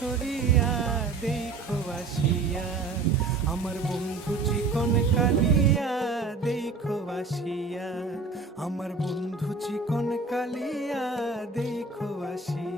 ছড়িয়া দেখো আসিয়া, আমার বন্ধু চিকন কালিয়া দেখো আসিয়া, আমার বন্ধু চিকন কালিয়া দেখো আসিয়া।